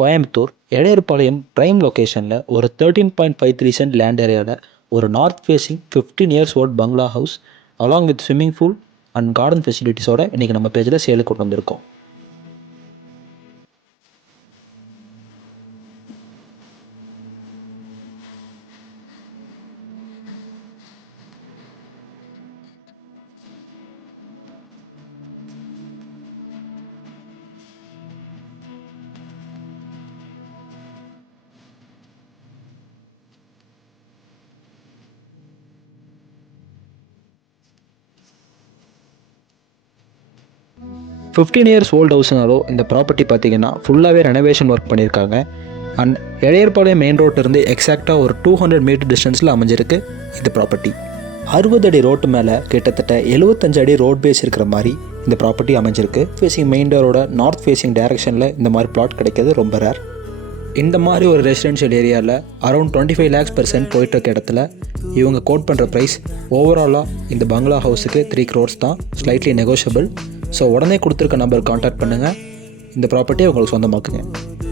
Coimbatore எடையர்பாளையம் prime லொக்கேஷனில் ஒரு 13.53 send land ஏரியாவில் ஒரு north facing 15 years old bungalow house along with swimming pool and garden ஃபெசிலிட்டிஸோட இன்றைக்கி நம்ம பேஜில் சேலுக்கு கொண்டு வந்திருக்கோம். ஃபிஃப்டீன் இயர்ஸ் ஓல்டு ஹவுஸ்னாலும் இந்த ப்ராப்பர்ட்டி பார்த்திங்கன்னா ஃபுல்லாகவே ரெனோவேஷன் ஒர்க் பண்ணியிருக்காங்க. அண்ட் எடையர்பாளையம் மெயின் ரோட்டிலிருந்து எக்ஸாக்டாக ஒரு 200 மீட்டர் டிஸ்டன்ஸில் அமைஞ்சிருக்கு இந்த ப்ராப்பர்ட்டி. 60 அடி ரோட்டு மேலே கிட்டத்தட்ட 75 அடி ரோட் பேஸ் இருக்கிற மாதிரி இந்த ப்ராப்பர்ட்டி அமைஞ்சிருக்கு. ஃபேஸிங் மெயின் டோரோட நார்த் ஃபேஸிங் டைரக்ஷனில் இந்த மாதிரி பிளாட் கிடைக்கிறது ரொம்ப ரேர். இந்த மாதிரி ஒரு ரெசிடென்ஷியல் ஏரியாவில் அரௌண்ட் 25 lakhs per cent போயிட்டுருக்க இடத்துல இவங்க கோட் பண்ணுற ப்ரைஸ் ஓவராலாக இந்த பங்களா ஹவுஸுக்கு 3 crores தான், ஸ்லைட்லி நெகோஷியபிள். ஸோ உடனே கொடுத்துருக்க நம்பர் கான்டாக்ட் பண்ணுங்கள், இந்த ப்ராப்பர்ட்டியை உங்களுக்கு சொந்தமாக்குங்க.